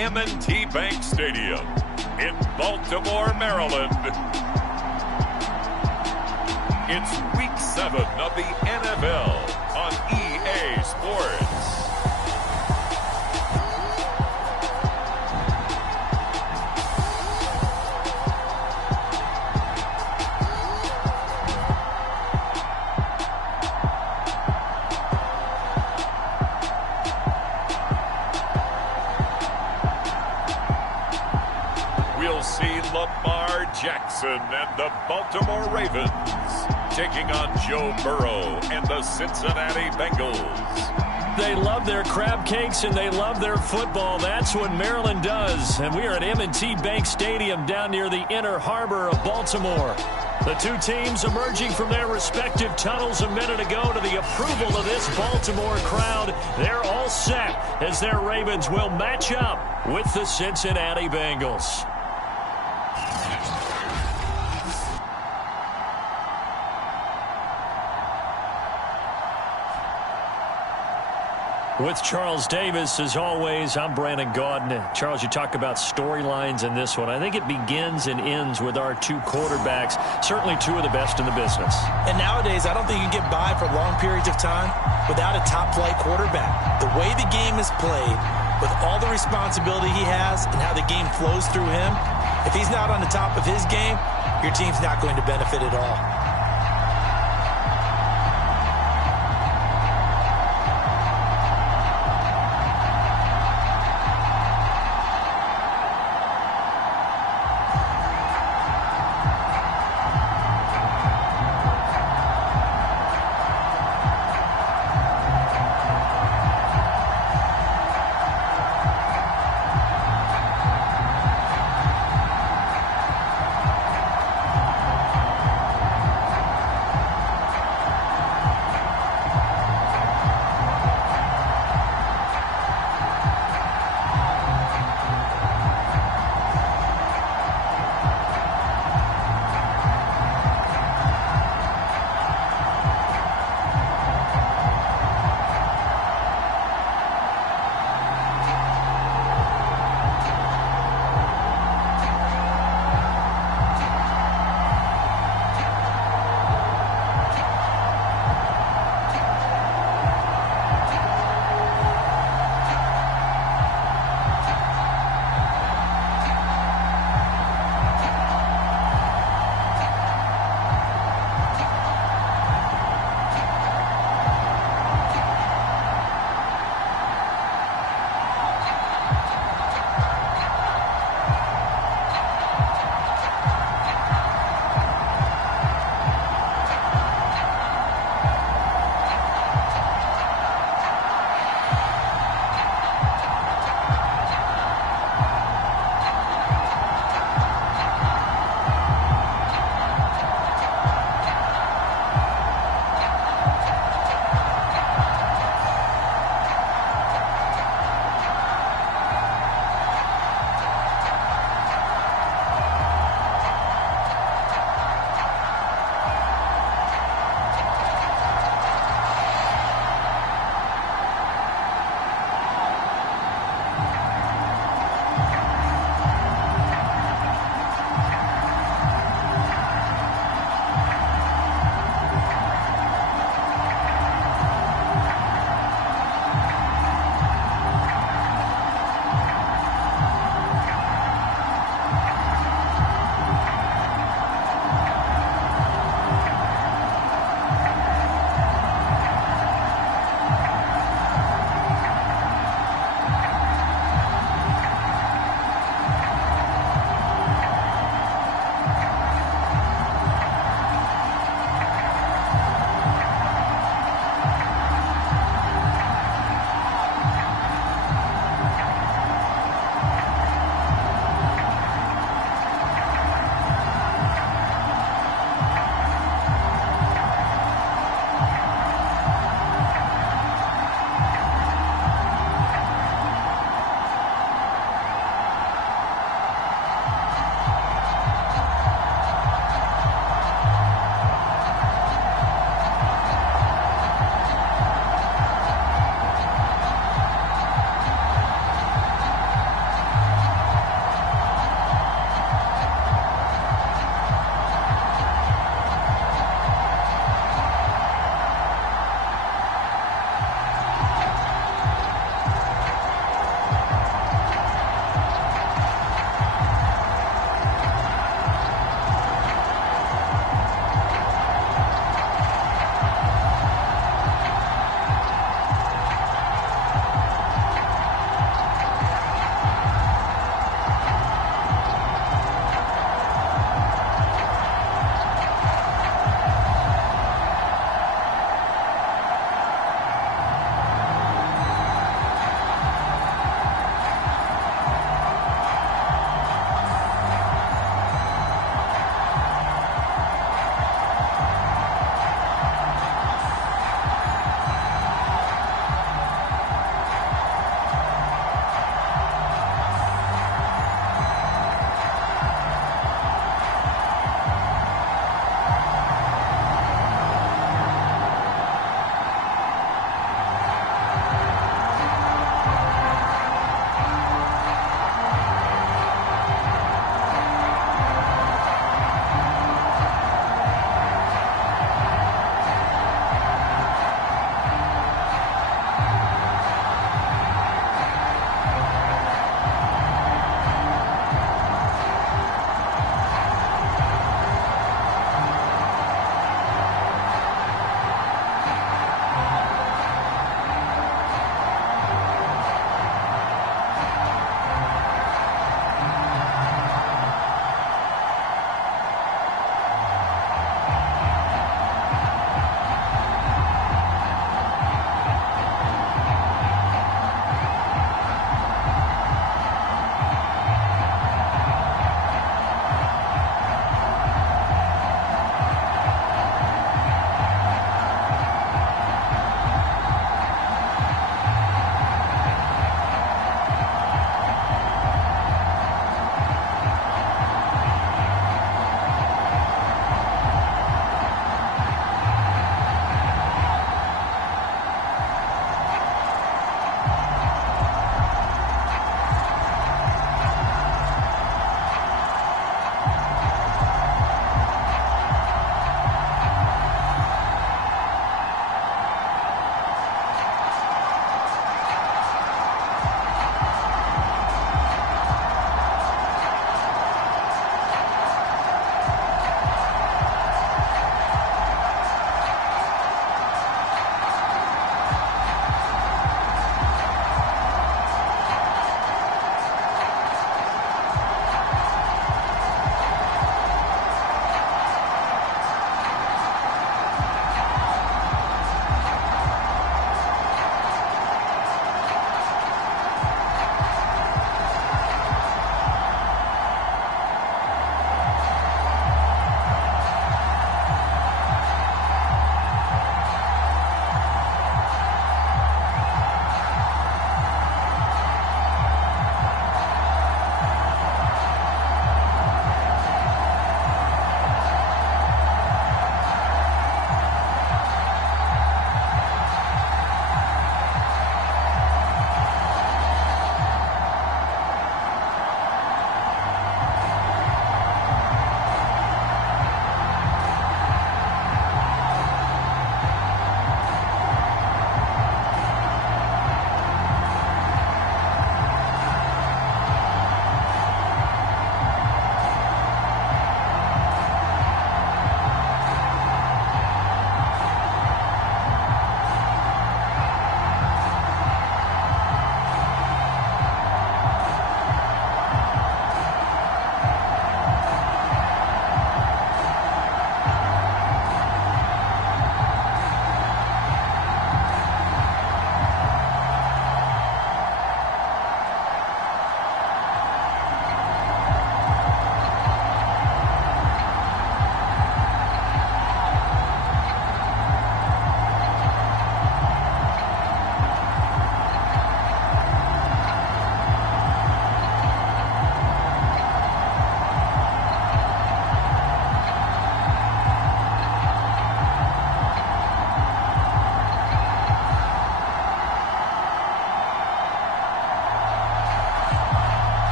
M&T Bank Stadium in Baltimore, Maryland. It's Week 7 of the NFL on EA Sports. We'll see Lamar Jackson and the Baltimore Ravens taking on Joe Burrow and the Cincinnati Bengals. They love their crab cakes and they love their football. That's what Maryland does. And we are at M&T Bank Stadium down near the Inner Harbor of Baltimore. The two teams emerging from their respective tunnels a minute ago to the approval of this Baltimore crowd. They're all set as their Ravens will match up with the Cincinnati Bengals. With Charles Davis, as always, I'm Brandon Gaudin. Charles, you talk about storylines in this one. I think it begins and ends with our two quarterbacks, certainly two of the best in the business. And nowadays, I don't think you can get by for long periods of time without a top-flight quarterback. The way the game is played, with all the responsibility he has and how the game flows through him, if he's not on the top of his game, your team's not going to benefit at all.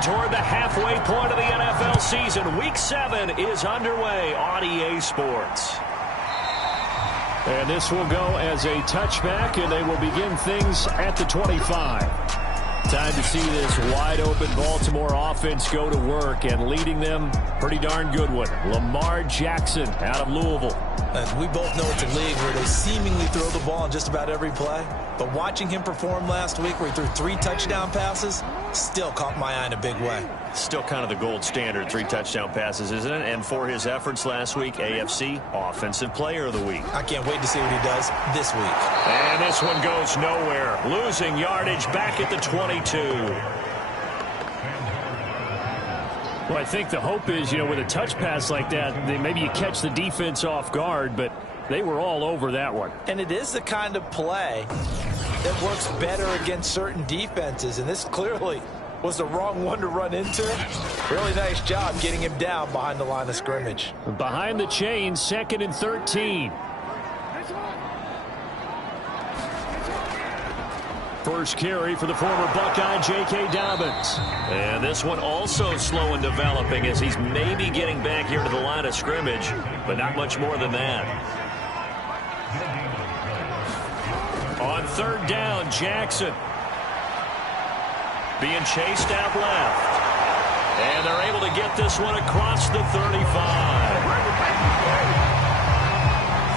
heading toward the halfway point of the NFL season. Week 7 is underway on EA Sports. And this will go as a touchback, and they will begin things at the 25. Time to see this wide-open Baltimore offense go to work, and leading them, pretty darn good one, Lamar Jackson out of Louisville. And we both know it's a league where they seemingly throw the ball in just about every play. But watching him perform last week where he threw 3 touchdown passes still caught my eye in a big way. Still kind of the gold standard, 3 touchdown passes, isn't it? And for his efforts last week, AFC Offensive Player of the Week. I can't wait to see what he does this week. And this one goes nowhere. Losing yardage back at the 22. Well, I think the hope is, with a touch pass like that, maybe you catch the defense off guard, but they were all over that one. And it is the kind of play that works better against certain defenses, and this clearly was the wrong one to run into. Really nice job getting him down behind the line of scrimmage. Behind the chain, 2nd and 13. First carry for the former Buckeye, J.K. Dobbins. And this one also slow in developing as he's maybe getting back here to the line of scrimmage, but not much more than that. On 3rd down, Jackson being chased out left. And they're able to get this one across the 35.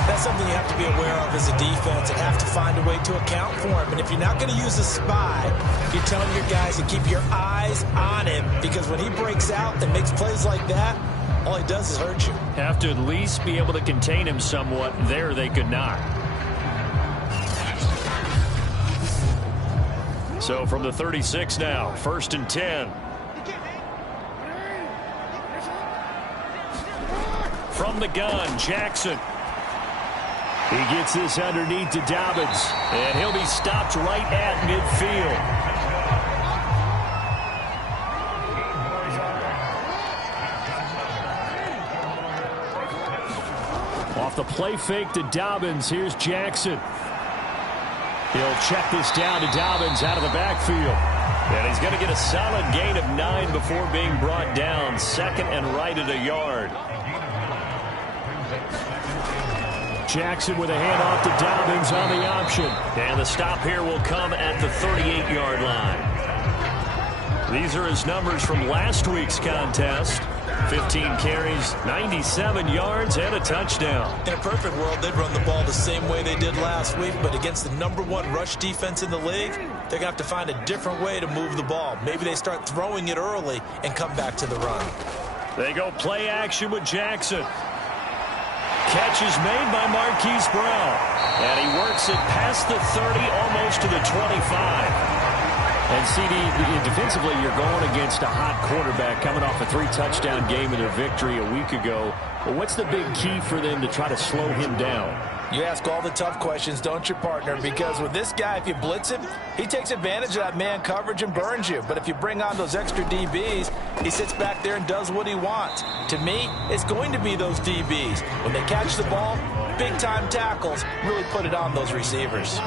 That's something you have to be aware of as a defense and have to find a way to account for him. And if you're not going to use a spy, you're telling your guys to keep your eyes on him, because when he breaks out and makes plays like that, all he does is hurt you. Have to at least be able to contain him somewhat. There they could not. So from the 36 now, 1st and 10. From the gun, Jackson. He gets this underneath to Dobbins, and he'll be stopped right at midfield. Off the play fake to Dobbins, here's Jackson. He'll check this down to Dobbins out of the backfield. And he's going to get a solid gain of 9 before being brought down. 2nd and right at a yard. Jackson with a handoff to Dobbins on the option. And the stop here will come at the 38-yard line. These are his numbers from last week's contest. 15 carries, 97 yards, and a touchdown. In a perfect world, they'd run the ball the same way they did last week, but against the #1 rush defense in the league, they're going to have to find a different way to move the ball. Maybe they start throwing it early and come back to the run. They go play action with Jackson. Catch is made by Marquise Brown. And he works it past the 30, almost to the 25. And, CD, defensively, you're going against a hot quarterback coming off a 3-touchdown game in their victory a week ago. But what's the big key for them to try to slow him down? You ask all the tough questions, don't you, partner? Because with this guy, if you blitz him, he takes advantage of that man coverage and burns you. But if you bring on those extra DBs, he sits back there and does what he wants. To me, it's going to be those DBs. When they catch the ball, big-time tackles really put it on those receivers.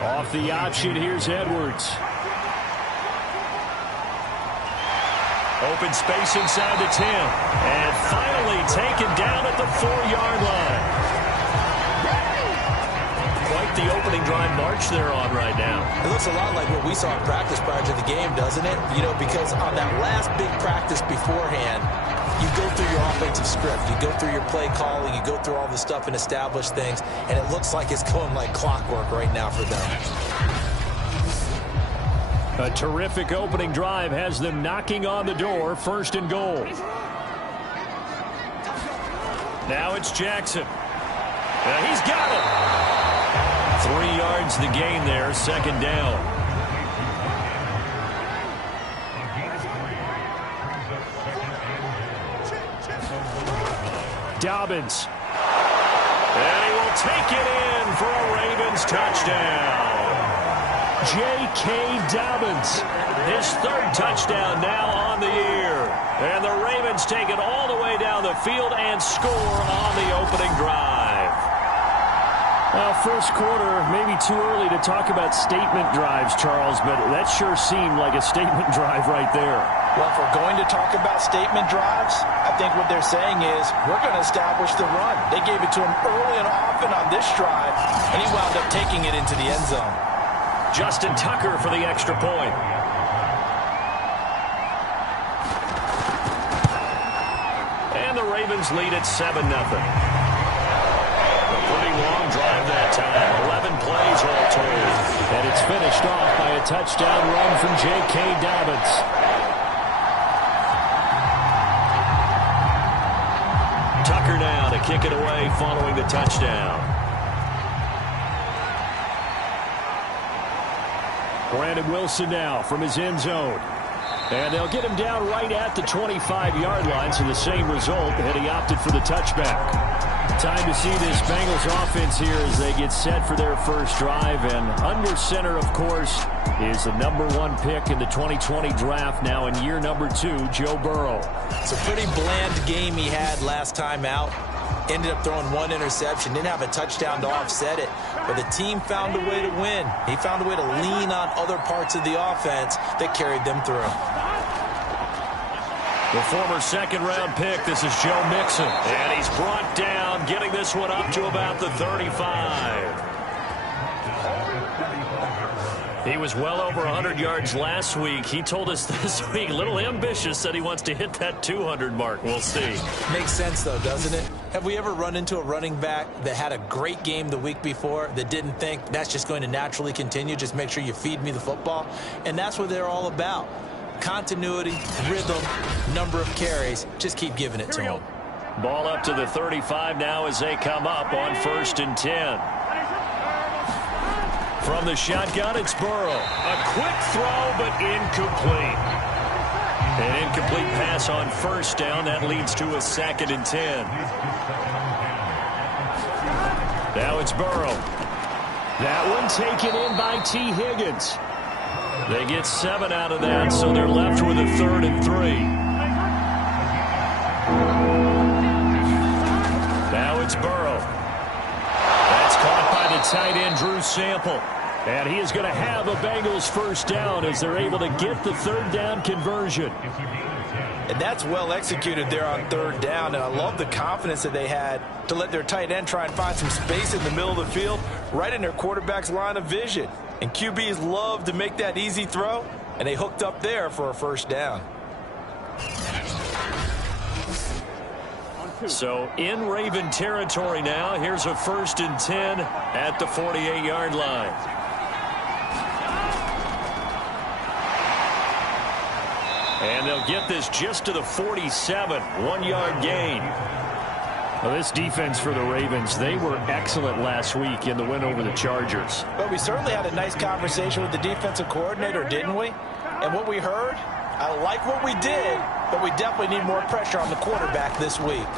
Off the option, here's Edwards. Open space inside the 10. And finally taken down at the 4-yard line. Quite the opening drive march they're on right now. It looks a lot like what we saw in practice prior to the game, doesn't it? Because on that last big practice beforehand, you go through your offensive script. You go through your play calling. You go through all the stuff and establish things. And it looks like it's going like clockwork right now for them. A terrific opening drive has them knocking on the door. 1st and goal. Now it's Jackson. He's got it. 3 yards the gain there. 2nd down. Dobbins. And he will take it in for a Ravens touchdown. J.K. Dobbins, his 3rd touchdown now on the year. And the Ravens take it all the way down the field and score on the opening drive. Well, first quarter, maybe too early to talk about statement drives, Charles, but that sure seemed like a statement drive right there. Well, if we're going to talk about statement drives, I think what they're saying is we're going to establish the run. They gave it to him early and often on this drive, and he wound up taking it into the end zone. Justin Tucker for the extra point. And the Ravens lead at 7-0. Pretty long drive that time. 11 plays all told. And it's finished off by a touchdown run from J.K. Dobbins. Tucker now to kick it away following the touchdown. Brandon Wilson now from his end zone. And they'll get him down right at the 25-yard line, so the same result, and he opted for the touchback. Time to see this Bengals offense here as they get set for their first drive. And under center, of course, is the #1 pick in the 2020 draft, now in year number 2, Joe Burrow. It's a pretty bland game he had last time out. Ended up throwing 1 interception. Didn't have a touchdown to offset it. But the team found a way to win. He found a way to lean on other parts of the offense that carried them through. The former second-round pick, this is Joe Mixon. And he's brought down, getting this one up to about the 35. He was well over 100 yards last week. He told us this week, a little ambitious, that he wants to hit that 200 mark. We'll see. Makes sense, though, doesn't it? Have we ever run into a running back that had a great game the week before that didn't think that's just going to naturally continue? Just make sure you feed me the football. And that's what they're all about. Continuity, rhythm, number of carries. Just keep giving it to him. Ball up to the 35 now as they come up on 1st and 10. From the shotgun, it's Burrow. A quick throw, but incomplete. An incomplete pass on 1st down. That leads to a 2nd and 10. Now it's Burrow. That one taken in by T. Higgins. They get 7 out of that, so they're left with a 3rd and 3. Now it's Burrow. That's caught by the tight end, Drew Sample. And he is going to have a Bengals 1st down as they're able to get the 3rd down conversion. And that's well executed there on 3rd down. And I love the confidence that they had to let their tight end try and find some space in the middle of the field, right in their quarterback's line of vision. And QBs love to make that easy throw, and they hooked up there for a 1st down. So in Raven territory now, here's a 1st and 10 at the 48-yard line. And they'll get this just to the 47, 1-yard gain. Well, this defense for the Ravens, they were excellent last week in the win over the Chargers. But we certainly had a nice conversation with the defensive coordinator, didn't we? And what we heard, I like what we did, but we definitely need more pressure on the quarterback this week.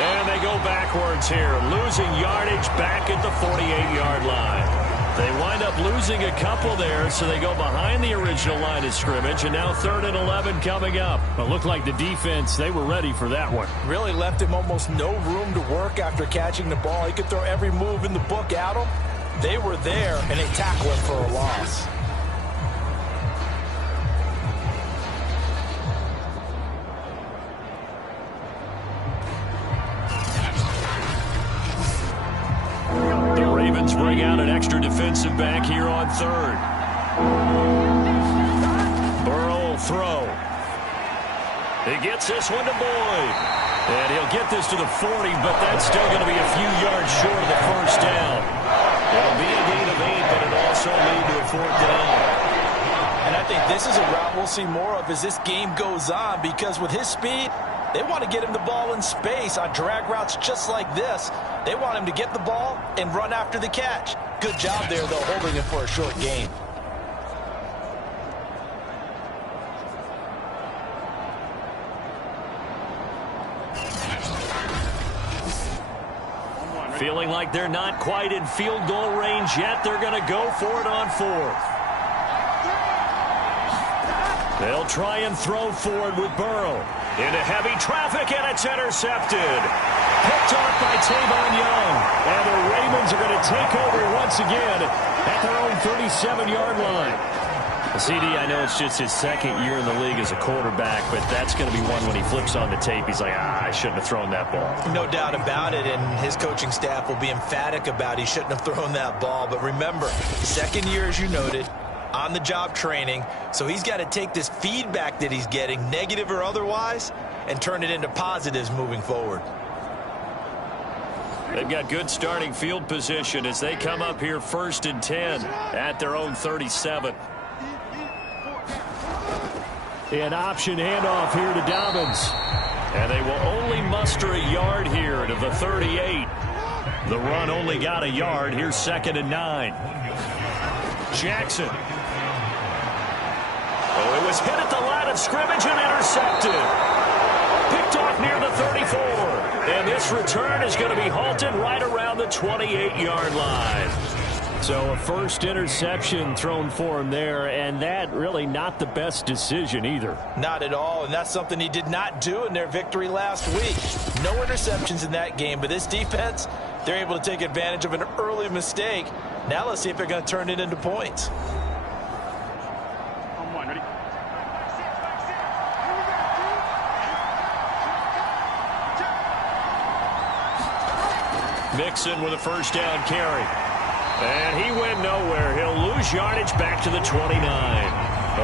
And they go backwards here, losing yardage back at the 48-yard line. They wind up losing a couple there, so they go behind the original line of scrimmage, and now 3rd and 11 coming up. It looked like the defense, they were ready for that one. Really left him almost no room to work after catching the ball. He could throw every move in the book at him. They were there, and they tackled him for a loss. Bring out an extra defensive back here on 3rd. Burrow will throw. He gets this one to Boyd. And he'll get this to the 40, but that's still going to be a few yards short of the 1st down. It'll be a gain of 8, but it'll also lead to a 4th down. And I think this is a route we'll see more of as this game goes on, because with his speed, they want to get him the ball in space on drag routes just like this. They want him to get the ball and run after the catch. Good job there, though, holding him for a short gain. Feeling like they're not quite in field goal range yet. They're going to go for it on 4th. They'll try and throw forward with Burrow. Into heavy traffic, and it's intercepted. Picked off by Tavon Young. And the Ravens are going to take over once again at their own 37-yard line. CD, I know it's just his second year in the league as a quarterback, but that's going to be one when he flips on the tape. He's like, I shouldn't have thrown that ball. No doubt about it, and his coaching staff will be emphatic about he shouldn't have thrown that ball. But remember, second year, as you noted, on-the-job training, so he's got to take this feedback that he's getting, negative or otherwise, and turn it into positives moving forward. They've got good starting field position as they come up here 1st and 10 at their own 37. An option handoff here to Dobbins. And they will only muster a yard here to the 38. The run only got a yard. Here's 2nd and 9. Jackson. Oh, it was hit at the line of scrimmage and intercepted. Picked off near the 34. And this return is going to be halted right around the 28-yard line. So a first interception thrown for him there, and that really not the best decision either. Not at all, and that's something he did not do in their victory last week. No interceptions in that game, but this defense, they're able to take advantage of an early mistake. Now let's see if they're going to turn it into points. Mixon with a first down carry. And he went nowhere. He'll lose yardage back to the 29.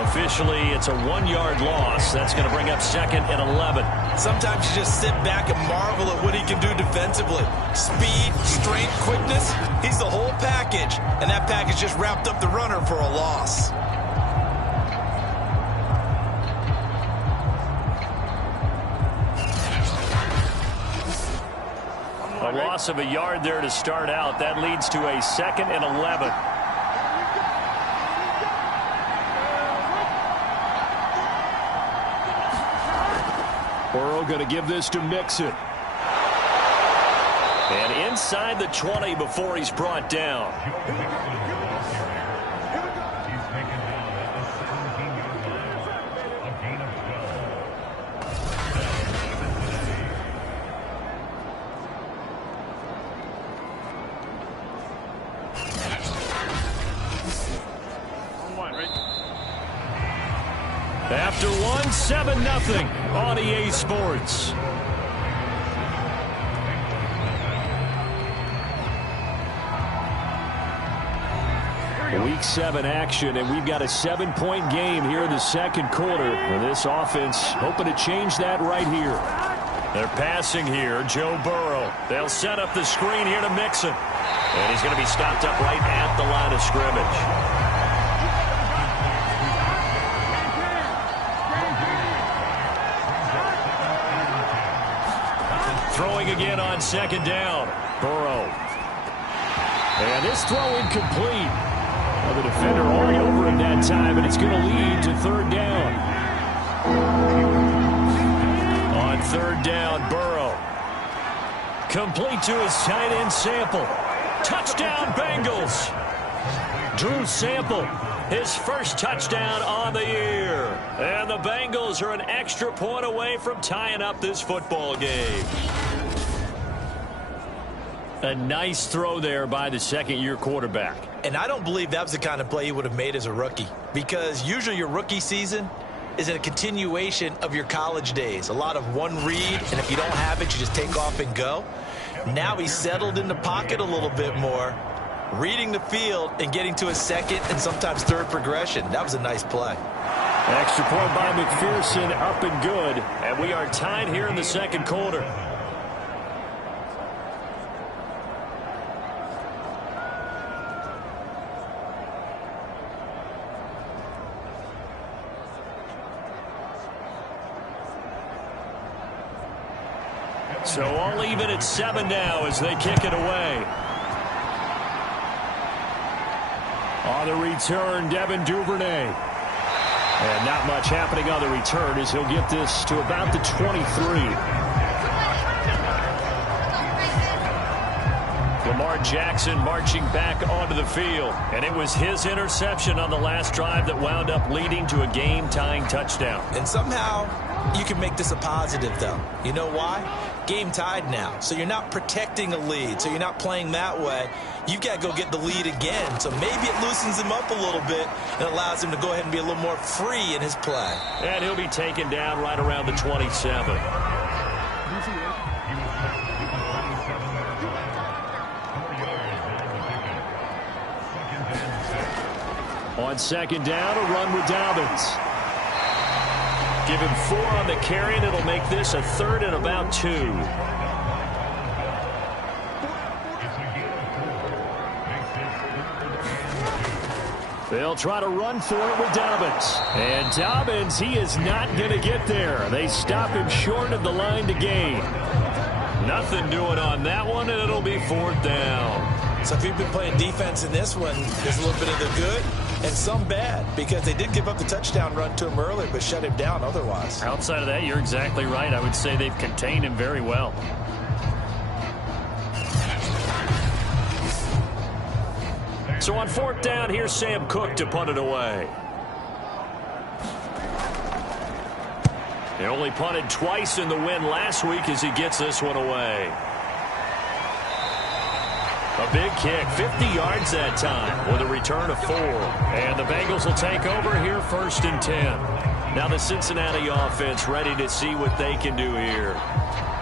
Officially, it's a 1-yard loss. That's going to bring up 2nd and 11. Sometimes you just sit back and marvel at what he can do defensively. Speed, strength, quickness. He's the whole package. And that package just wrapped up the runner for a loss. A loss of a yard there to start out. That leads to a 2nd and 11. Burrow going to give this to Mixon. And inside the 20 before he's brought down. After one, 7-0 on EA Sports. Week 7 action, and we've got a 7-point game here in the second quarter. And this offense hoping to change that right here. They're passing here, Joe Burrow. They'll set up the screen here to Mixon. And he's going to be stopped up right at the line of scrimmage. Throwing again on 2nd down. Burrow. And this throw incomplete. Well, the defender all over him that time, and it's going to lead to 3rd down. On 3rd down, Burrow. Complete to his tight end Sample. Touchdown, Bengals. Drew Sample, his first touchdown on the year. And the Bengals are an extra point away from tying up this football game. A nice throw there by the second-year quarterback. And I don't believe that was the kind of play he would have made as a rookie, because usually your rookie season is a continuation of your college days. A lot of one read, and if you don't have it, you just take off and go. Now he's settled in the pocket a little bit more, reading the field and getting to a second and sometimes third progression. That was a nice play. Extra point by McPherson, up and good. And we are tied here in the second quarter. So all even at 7 now as they kick it away. On the return, Devin Duvernay. And not much happening on the return as he'll get this to about the 23. 2nd Lamar Jackson marching back onto the field. And it was his interception on the last drive that wound up leading to a game-tying touchdown. And somehow you can make this a positive, though. You know why? Game tied now. So you're not protecting a lead. So you're not playing that way. You've got to go get the lead again. So maybe it loosens him up a little bit and allows him to go ahead and be a little more free in his play. And he'll be taken down right around the 27. On second down, a run with Dobbins. Give him 4 on the carry, and it'll make this a 3rd and about 2. They'll try to run for it with Dobbins. And Dobbins, he is not going to get there. They stop him short of the line to gain. Nothing doing on that one, and it'll be 4th down. So if you've been playing defense in this one, there's a little bit of the good and some bad, because they did give up the touchdown run to him earlier, but shut him down otherwise. Outside of that, you're exactly right. I would say they've contained him very well. So on 4th down, here's Sam Cook to punt it away. He only punted twice in the win last week as he gets this one away. A big kick, 50 yards that time with a return of 4. And the Bengals will take over here 1st and 10. Now the Cincinnati offense ready to see what they can do here.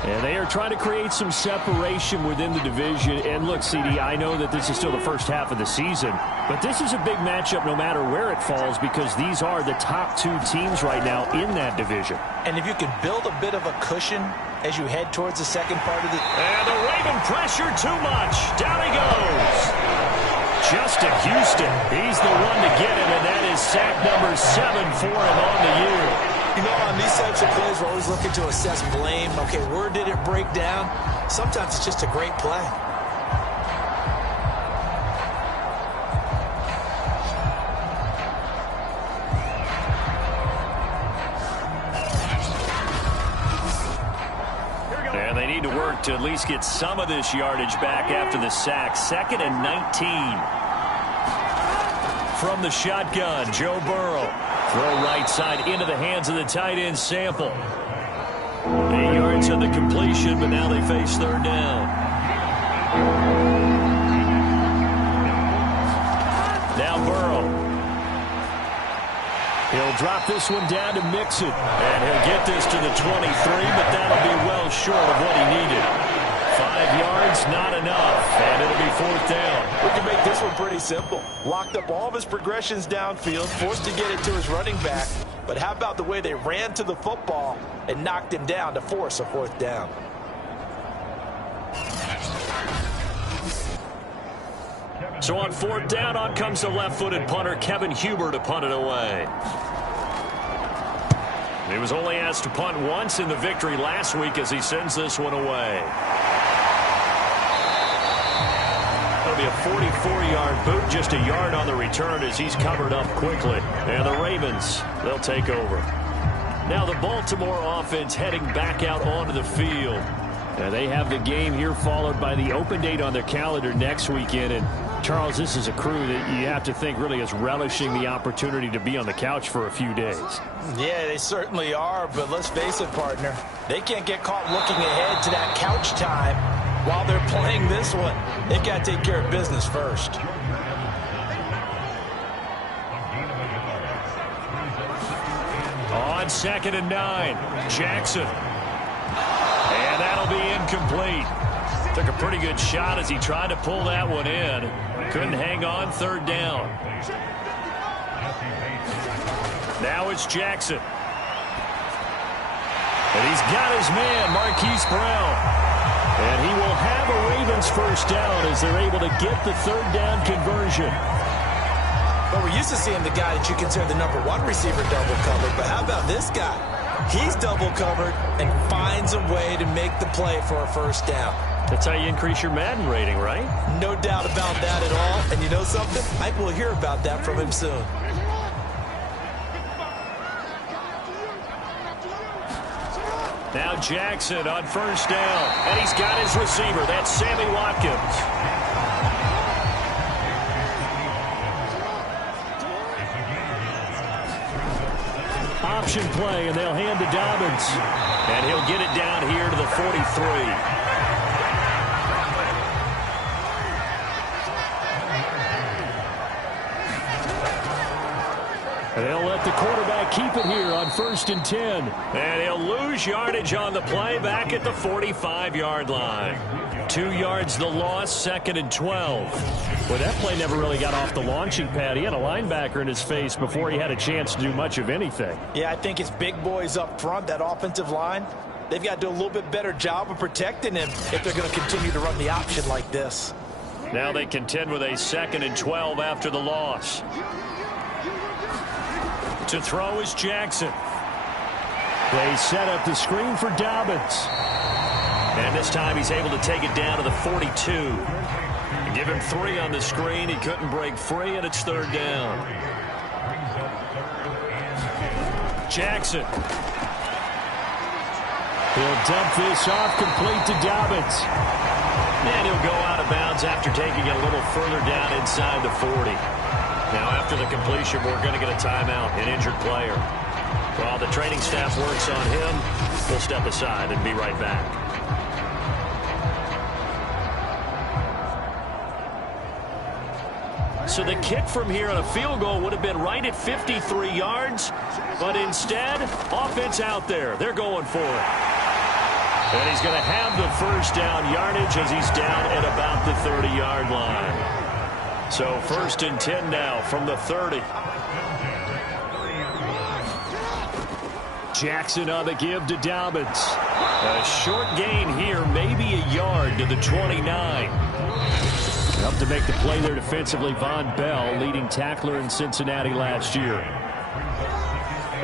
And they are trying to create some separation within the division. And look, CD, I know that this is still the first half of the season, but this is a big matchup no matter where it falls, because these are the top 2 teams right now in that division. And if you can build a bit of a cushion as you head towards the second part of the... And the Raven pressure too much. Down he goes. Justin Houston, he's the one to get it, and that is sack number 7 for him on the year. You know, on these types of plays, we're always looking to assess blame. Okay, where did it break down? Sometimes it's just a great play. And they need to work to at least get some of this yardage back after the sack. 2nd and 19. From the shotgun, Joe Burrow. Throw right side into the hands of the tight end, Sample. 8 yards on the completion, but now they face 3rd down. Now Burrow. He'll drop this one down to Mixon. And he'll get this to the 23, but that'll be well short of what he needed. 5 yards, not enough, and it'll be 4th down. We can make this one pretty simple. Locked up all of his progressions downfield, forced to get it to his running back. But how about the way they ran to the football and knocked him down to force a 4th down? So on 4th down, on comes the left-footed punter, Kevin Huber, to punt it away. He was only asked to punt once in the victory last week as he sends this one away. That'll be a 44-yard boot, just a yard on the return as he's covered up quickly. And the Ravens, they'll take over. Now the Baltimore offense heading back out onto the field. Now they have the game here followed by the open date on their calendar next weekend. And Charles, this is a crew that you have to think really is relishing the opportunity to be on the couch for a few days. Yeah, they certainly are, but let's face it, partner. They can't get caught looking ahead to that couch time while they're playing this one. They've got to take care of business first. On 2nd and 9, Jackson. And that'll be incomplete. Took a pretty good shot as he tried to pull that one in. Couldn't hang on, 3rd down. Now it's Jackson. And he's got his man, Marquise Brown. And he will have a Ravens 1st down as they're able to get the 3rd down conversion. But we're used to seeing the guy that you consider the number 1 receiver double covered. But how about this guy? He's double covered and finds a way to make the play for a 1st down. That's how you increase your Madden rating, right? No doubt about that at all. And you know something? I will hear about that from him soon. Now Jackson on first down. And he's got his receiver. That's Sammy Watkins. Option play, and they'll hand to Dobbins. And he'll get it down here to the 43. They'll let the quarterback keep it here on 1st and 10. And he'll lose yardage on the play back at the 45-yard line. 2 yards the loss, 2nd and 12. Well, that play never really got off the launching pad. He had a linebacker in his face before he had a chance to do much of anything. Yeah, I think it's big boys up front, that offensive line. They've got to do a little bit better job of protecting him if they're going to continue to run the option like this. Now they contend with a 2nd and 12 after the loss. To throw is Jackson. They set up the screen for Dobbins. And this time he's able to take it down to the 42. Give him 3 on the screen. He couldn't break free, and it's 3rd down. Jackson. He'll dump this off complete to Dobbins. And he'll go out of bounds after taking it a little further down inside the 40. Now, after the completion, we're going to get a timeout, an injured player. While the training staff works on him, we'll step aside and be right back. So the kick from here on a field goal would have been right at 53 yards, but instead, offense out there. They're going for it. And he's going to have the 1st down yardage as he's down at about the 30-yard line. So 1st and 10 now from the 30. Jackson on the give to Dobbins. A short gain here, maybe a yard to the 29. Up to make the play there defensively, Von Bell, leading tackler in Cincinnati last year.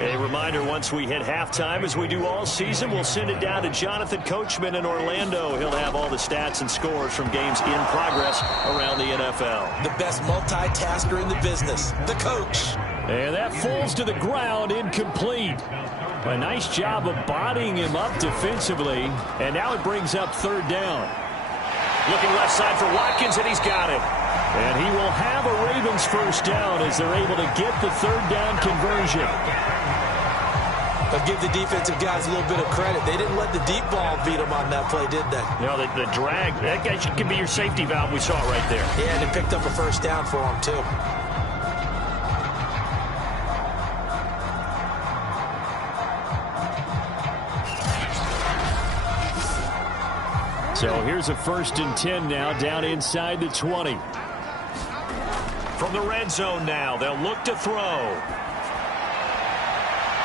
A reminder, once we hit halftime, as we do all season, we'll send it down to Jonathan Coachman in Orlando. He'll have all the stats and scores from games in progress around the NFL. The best multitasker in the business, the coach. And that falls to the ground, incomplete. A nice job of bodying him up defensively, and now it brings up 3rd down. Looking left side for Watkins, and he's got it. And he will have a Ravens 1st down as they're able to get the 3rd down conversion. But give the defensive guys a little bit of credit. They didn't let the deep ball beat them on that play, did they? No, the drag, that guy can be your safety valve. We saw it right there. Yeah, and they picked up a 1st down for him, too. So here's a 1st and 10 now, down inside the 20. From the red zone now, they'll look to throw.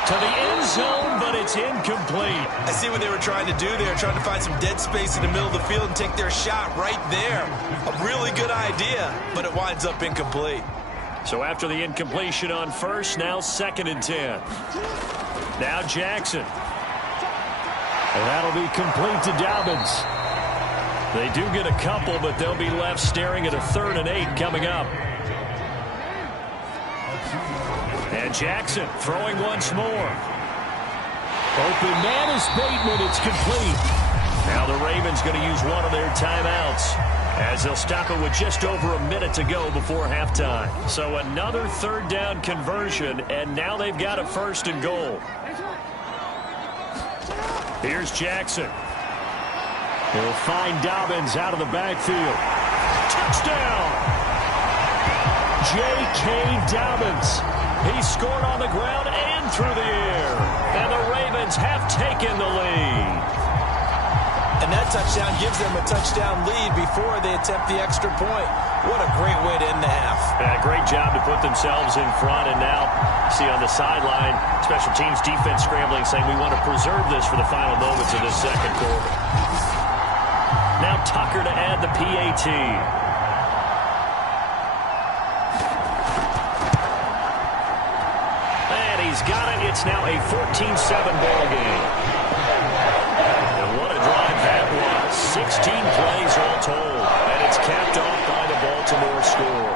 To the end zone, but it's incomplete. I see what they were trying to do there, trying to find some dead space in the middle of the field and take their shot right there. A really good idea, but it winds up incomplete. So after the incompletion on 1st, now 2nd and 10. Now Jackson. And that'll be complete to Dobbins. They do get a couple, but they'll be left staring at a 3rd and 8 coming up. And Jackson throwing once more. Open man is Bateman. It's complete. Now the Ravens going to use one of their timeouts as they'll stop it with just over a minute to go before halftime. So another 3rd down conversion, and now they've got a 1st and goal. Here's Jackson. He'll find Dobbins out of the backfield. Touchdown! J.K. Dobbins. He scored on the ground and through the air. And the Ravens have taken the lead. And that touchdown gives them a touchdown lead before they attempt the extra point. What a great way to end the half. Yeah, great job to put themselves in front. And now, see on the sideline, special teams defense scrambling, saying we want to preserve this for the final moments of this 2nd quarter. Now Tucker to add the PAT. And he's got it. It's now a 14-7 ball game. And what a drive that was. 16 plays all told. And it's capped off by the Baltimore score.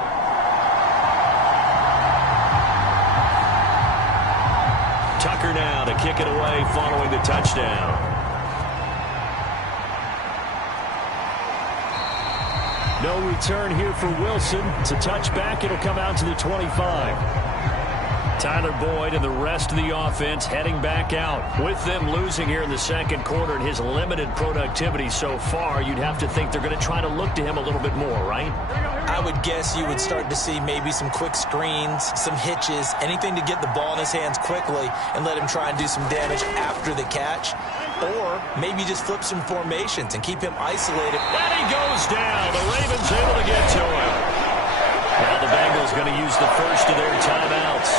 Tucker now to kick it away following the touchdown. No return here for Wilson. It's a touchback. It'll come out to the 25. Tyler Boyd and the rest of the offense heading back out. With them losing here in the second quarter and his limited productivity so far, you'd have to think they're going to try to look to him a little bit more, right? I would guess you would start to see maybe some quick screens, some hitches, anything to get the ball in his hands quickly and let him try and do some damage after the catch. Or maybe just flip some formations and keep him isolated. And he goes down. The Ravens able to get to him. Now the Bengals going to use the first of their timeouts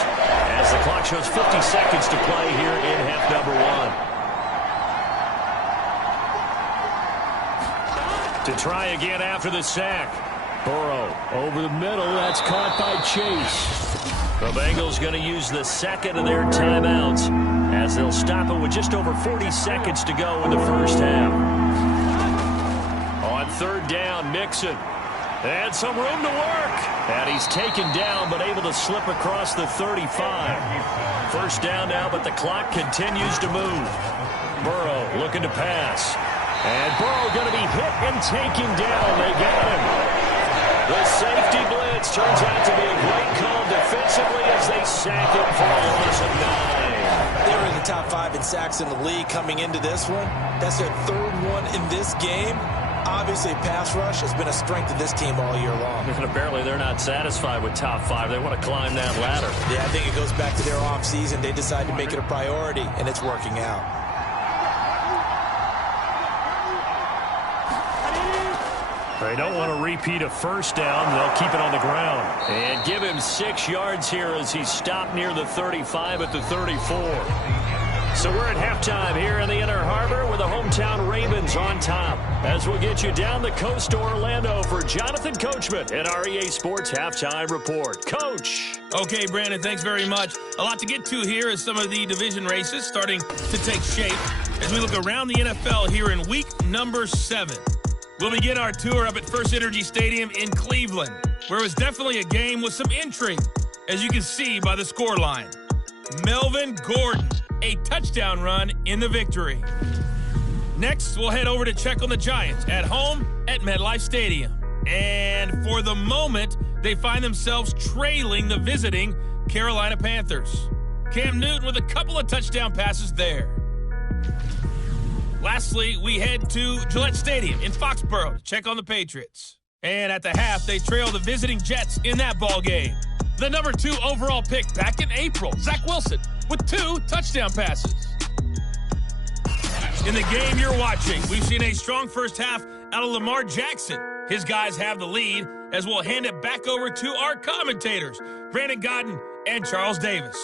as the clock shows 50 seconds to play here in half number one. To try again after the sack. Burrow over the middle. That's caught by Chase. The Bengals going to use the second of their timeouts as they'll stop it with just over 40 seconds to go in the first half. On third down, Mixon. And some room to work. And he's taken down, but able to slip across the 35. First down now, but the clock continues to move. Burrow looking to pass. And Burrow going to be hit and taken down. They got him. The safety blitz turns out to be a great call defensively as they sack him for a loss of 9. They were in the top 5 in sacks in the league coming into this one. That's their third one in this game. Obviously, pass rush has been a strength of this team all year long. And apparently they're not satisfied with top 5. They want to climb that ladder. Yeah, I think it goes back to their offseason. They decided to make it a priority, and it's working out. They don't want to repeat a first down. They'll keep it on the ground. And give him 6 yards here as he's stopped near the 35 at the 34. So we're at halftime here in the Inner Harbor with the hometown Ravens on top. As we'll get you down the coast to Orlando for Jonathan Coachman at our EA Sports Halftime Report. Coach. Okay, Brandon, thanks very much. A lot to get to here as some of the division races starting to take shape as we look around the NFL here in week number 7. We'll begin our tour up at First Energy Stadium in Cleveland, where it was definitely a game with some intrigue, as you can see by the scoreline. Melvin Gordon, a touchdown run in the victory. Next, we'll head over to check on the Giants at home at MetLife Stadium. And for the moment, they find themselves trailing the visiting Carolina Panthers. Cam Newton with a couple of touchdown passes there. Lastly, we head to Gillette Stadium in Foxborough to check on the Patriots. And at the half, they trail the visiting Jets in that ball game. The number 2 overall pick back in April, Zach Wilson, with 2 touchdown passes. In the game you're watching, we've seen a strong first half out of Lamar Jackson. His guys have the lead, as we'll hand it back over to our commentators, Brandon Godden and Charles Davis.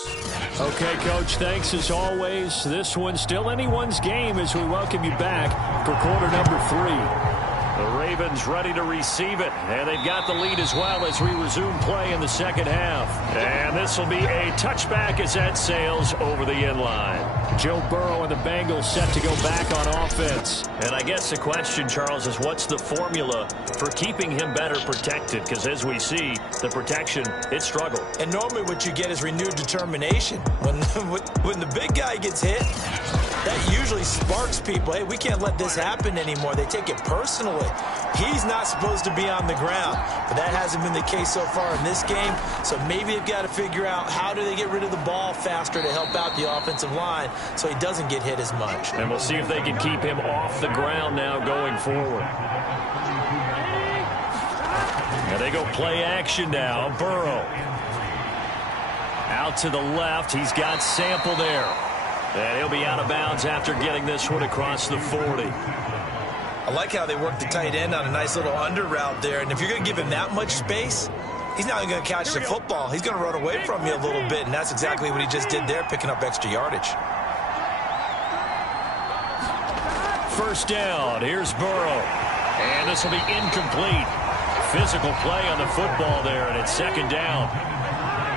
Okay, Coach, thanks as always. This one's still anyone's game as we welcome you back for quarter number 3. The Ravens ready to receive it, and they've got the lead as well as we resume play in the second half. And this will be a touchback as that sails over the inline. Joe Burrow and the Bengals set to go back on offense. And I guess the question, Charles, is what's the formula for keeping him better protected? Because as we see, the protection, it struggled. And normally what you get is renewed determination. When the big guy gets hit, that usually sparks people. Hey, we can't let this happen anymore. They take it personally. He's not supposed to be on the ground, but that hasn't been the case so far in this game. So maybe they've got to figure out how do they get rid of the ball faster to help out the offensive line so he doesn't get hit as much. And we'll see if they can keep him off the ground now going forward. And they go play action now. Burrow. Out to the left. He's got Sample there. And he'll be out of bounds after getting this one across the 40. I like how they work the tight end on a nice little under route there. And if you're going to give him that much space, he's not going to catch the football. He's going to run away from you a little bit, and that's exactly what he just did there, picking up extra yardage. First down. Here's Burrow. And this will be incomplete. Physical play on the football there, and it's second down.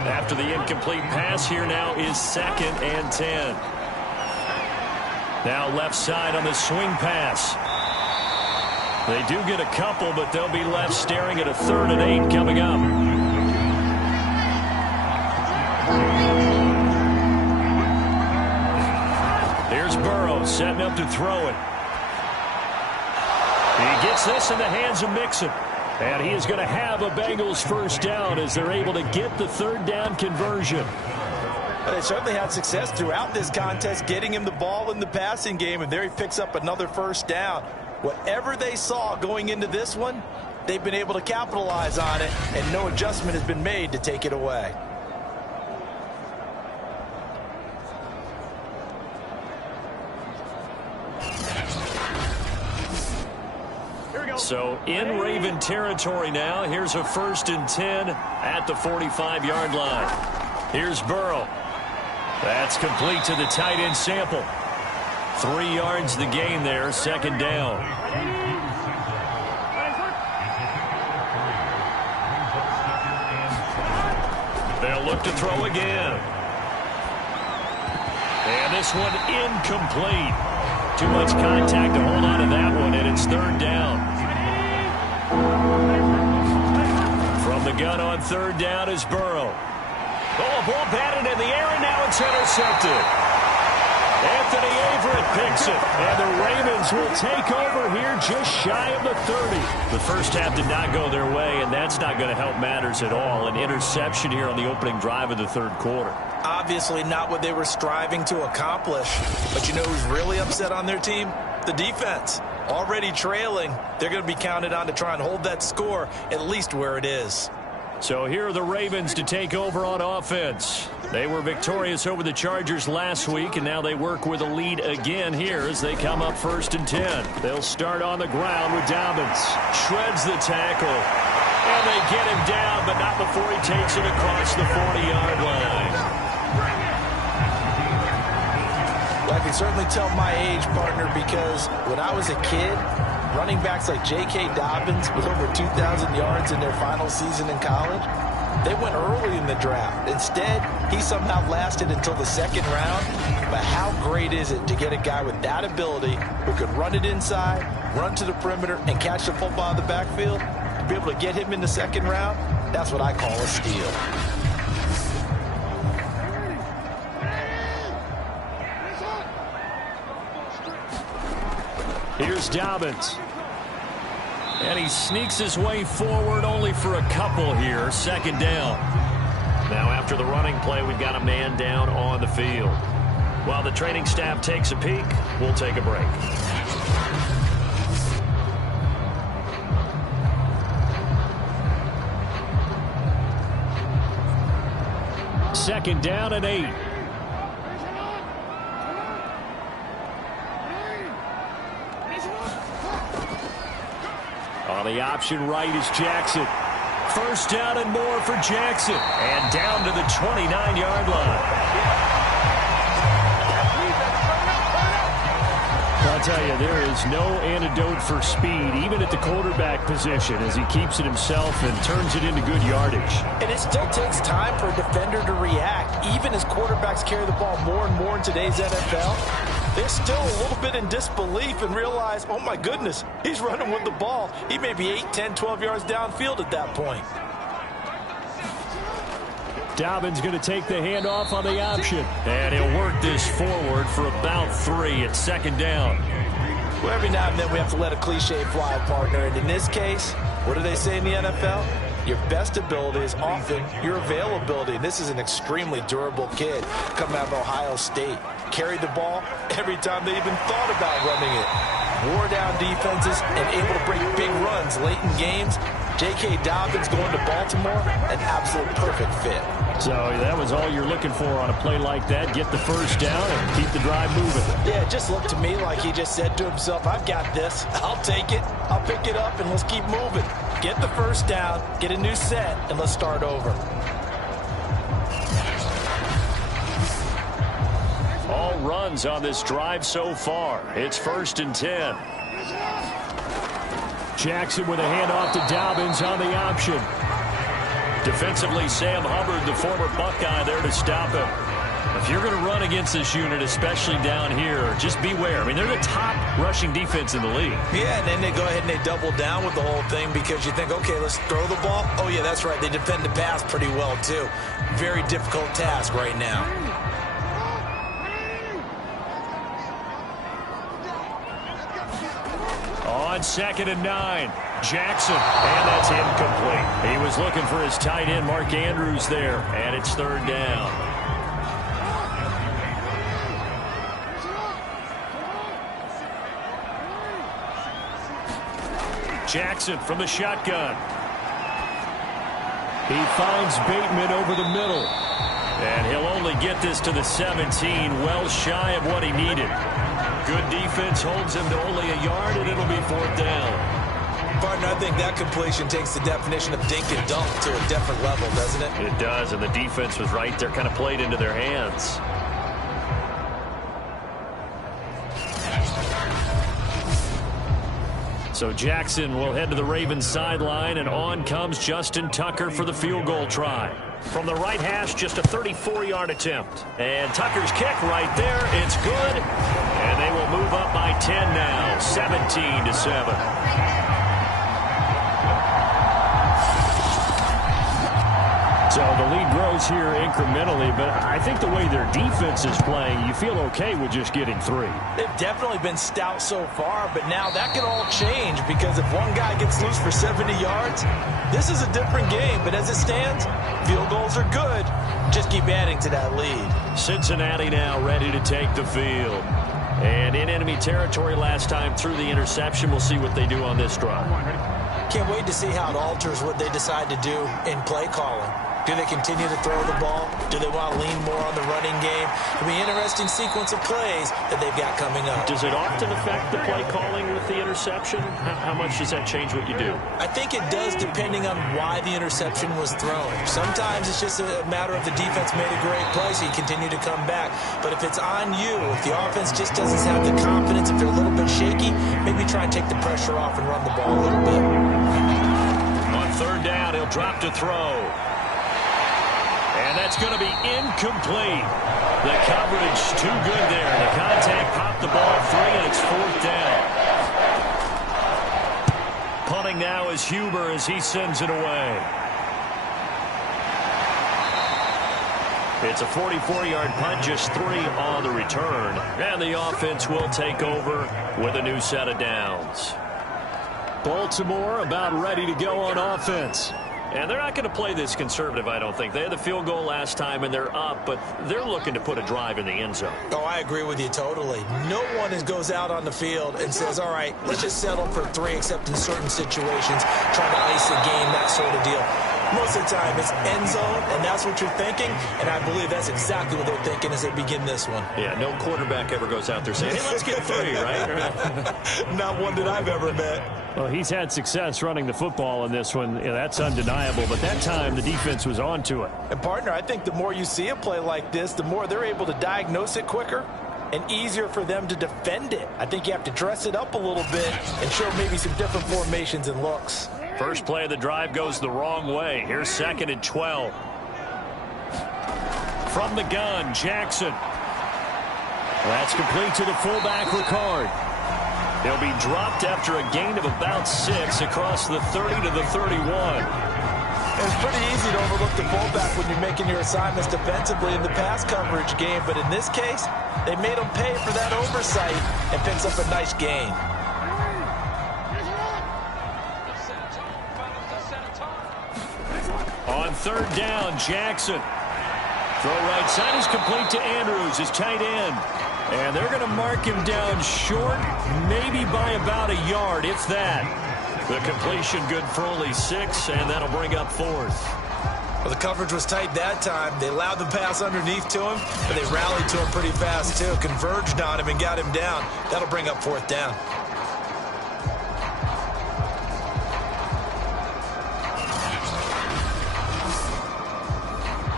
After the incomplete pass, here now is 2nd and 10. Now left side on the swing pass. They do get a couple, but they'll be left staring at a 3rd and 8 coming up. Here's Burrow setting up to throw it. He gets this in the hands of Mixon. And he is going to have a Bengals first down as they're able to get the third down conversion. Well, they certainly had success throughout this contest, getting him the ball in the passing game, and there he picks up another first down. Whatever they saw going into this one, they've been able to capitalize on it, and no adjustment has been made to take it away. So in Raven territory now. Here's a 1st and 10 at the 45-yard line. Here's Burrow. That's complete to the tight end Sample. 3 yards the gain there, 2nd down. They'll look to throw again. And this one incomplete. Too much contact to hold on to that one, and it's 3rd down. From the gun on 3rd down is Burrow. Oh, ball batted in the air, and now it's intercepted. Anthony Averett picks it, and the Ravens will take over here just shy of the 30. The first half did not go their way, and that's not going to help matters at all. An interception here on the opening drive of the 3rd quarter. Obviously not what they were striving to accomplish. But you know who's really upset on their team? The defense. Already trailing. They're going to be counted on to try and hold that score at least where it is. So here are the Ravens to take over on offense. They were victorious over the Chargers last week, and now they work with a lead again here as they come up 1st and 10. They'll start on the ground with Dobbins. Shreds the tackle. And they get him down, but not before he takes it across the 40-yard line. Well, I can certainly tell my age, partner, because when I was a kid, running backs like J.K. Dobbins with over 2,000 yards in their final season in college, they went early in the draft. Instead, he somehow lasted until the 2nd round. But how great is it to get a guy with that ability who could run it inside, run to the perimeter, and catch the football in the backfield? To be able to get him in the 2nd round, that's what I call a steal. Here's Dobbins. And he sneaks his way forward only for a couple here. 2nd down. Now after the running play, we've got a man down on the field. While the training staff takes a peek, we'll take a break. Second down and 8. On the option right is Jackson. 1st down and more for Jackson. And down to the 29-yard line. I'll tell you, there is no antidote for speed, even at the quarterback position, as he keeps it himself and turns it into good yardage. And it still takes time for a defender to react. Even as quarterbacks carry the ball more and more in today's NFL, they're still a little bit in disbelief and realize, oh my goodness, he's running with the ball. He may be 8, 10, 12 yards downfield at that point. Dobbins going to take the handoff on the option. And he'll work this forward for about 3 at 2nd down. Well, every now and then we have to let a cliche fly, partner. And in this case, what do they say in the NFL? Your best ability is often your availability. And this is an extremely durable kid coming out of Ohio State. Carried the ball every time they even thought about running it. Wore down defenses and able to break big runs late in games. J.K. Dobbins going to Baltimore, an absolute perfect fit. So that was all you're looking for on a play like that. Get the 1st down and keep the drive moving. Yeah, it just looked to me like he just said to himself, I've got this. I'll take it. I'll pick it up, and let's keep moving. Get the 1st down, get a new set, and let's start over. All runs on this drive so far. It's 1st and 10. Jackson with a handoff to Dobbins on the option. Defensively, Sam Hubbard, the former Buckeye, there to stop him. If you're going to run against this unit, especially down here, just beware. I mean, they're the top rushing defense in the league. Yeah, and then they go ahead and they double down with the whole thing because you think, okay, let's throw the ball. Oh, yeah, that's right. They defend the pass pretty well, too. Very difficult task right now. On 2nd and 9. Jackson, and that's incomplete. He was looking for his tight end, Mark Andrews, there, and it's third down. Jackson from the shotgun. He finds Bateman over the middle. And he'll only get this to the 17, well shy of what he needed. Good defense holds him to only a yard, and it'll be fourth down. Partner, I think that completion takes the definition of dink and dunk to a different level, doesn't it? It does, and the defense was right there, kind of played into their hands. So Jackson will head to the Ravens sideline, and on comes Justin Tucker for the field goal try. From the right hash, just a 34-yard attempt. And Tucker's kick right there. It's good. And they will move up by 10 now, 17-7. So the lead grows here incrementally, but I think the way their defense is playing, you feel okay with just getting 3. They've definitely been stout so far, but now that can all change because if one guy gets loose for 70 yards, this is a different game. But as it stands, field goals are good. Just keep adding to that lead. Cincinnati now ready to take the field. And in enemy territory last time through the interception. We'll see what they do on this drive. Can't wait to see how it alters what they decide to do in play calling. Do they continue to throw the ball? Do they want to lean more on the running game? It'll be an interesting sequence of plays that they've got coming up. Does it often affect the play calling with the interception? How much does that change what you do? I think it does depending on why the interception was thrown. Sometimes it's just a matter of the defense made a great play, so you continue to come back. But if it's on you, if the offense just doesn't have the confidence, if they're a little bit shaky, maybe try and take the pressure off and run the ball a little bit. On third down, he'll drop to throw. And that's going to be incomplete. The coverage too good there. The contact popped the ball free, and it's fourth down. Punting now is Huber as he sends it away. It's a 44-yard punt, just 3 on the return. And the offense will take over with a new set of downs. Baltimore about ready to go on offense. And they're not going to play this conservative, I don't think. They had the field goal last time, and they're up, but they're looking to put a drive in the end zone. Oh, I agree with you totally. No one goes out on the field and says, all right, let's just settle for 3, except in certain situations, trying to ice the game, that sort of deal. Most of the time, it's end zone, and that's what you're thinking, and I believe that's exactly what they're thinking as they begin this one. Yeah, no quarterback ever goes out there saying, hey, let's get 3, right? Not one that I've ever met. Well, he's had success running the football in this one. Yeah, that's undeniable, but that time the defense was on to it. And, partner, I think the more you see a play like this, the more they're able to diagnose it quicker and easier for them to defend it. I think you have to dress it up a little bit and show maybe some different formations and looks. First play of the drive goes the wrong way. Here's 2nd and 12. From the gun, Jackson. That's complete to the fullback, Ricard. He'll be dropped after a gain of about 6 across the 30 to the 31. It's pretty easy to overlook the fullback when you're making your assignments defensively in the pass coverage game, but in this case, they made him pay for that oversight and picks up a nice gain. On third down, Jackson. Throw right side is complete to Andrews, his tight end. And they're going to mark him down short, maybe by about a yard, if that. The completion good for only 6, and that'll bring up 4th. Well, the coverage was tight that time. They allowed the pass underneath to him, but they rallied to him pretty fast, too. Converged on him and got him down. That'll bring up 4th down.